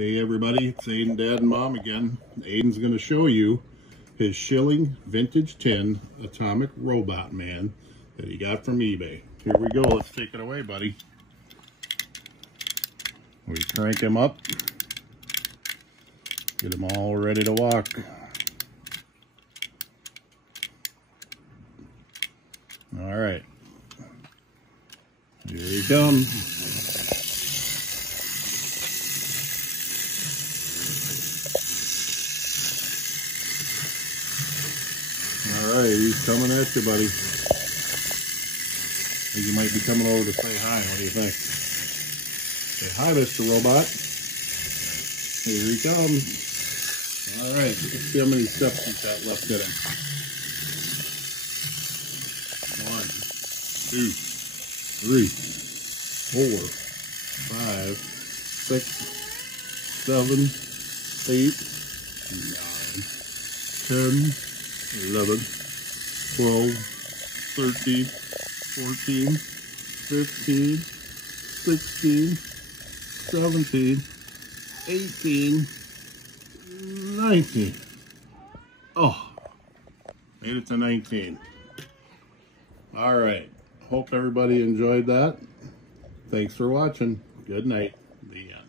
Hey everybody, it's Aiden, Dad, and Mom again. Aiden's going to show you his Schylling Vintage 10 Atomic Robot Man that he got from eBay. Here we go, let's take it away, buddy. We crank him up, get him all ready to walk. All right, here he comes. All right, he's coming at you, buddy. I think he might be coming over to say hi. What do you think? Say hi, Mr. Robot. Here he comes. All right, let's see how many steps he's got left in him. 1, 2, 3, 4, 5, 6, 7, 8, 9, 10, 11, 12, 13, 14, 15, 16, 17, 18, 19. Oh, made it to 19. All right. Hope everybody enjoyed that. Thanks for watching. Good night. The end.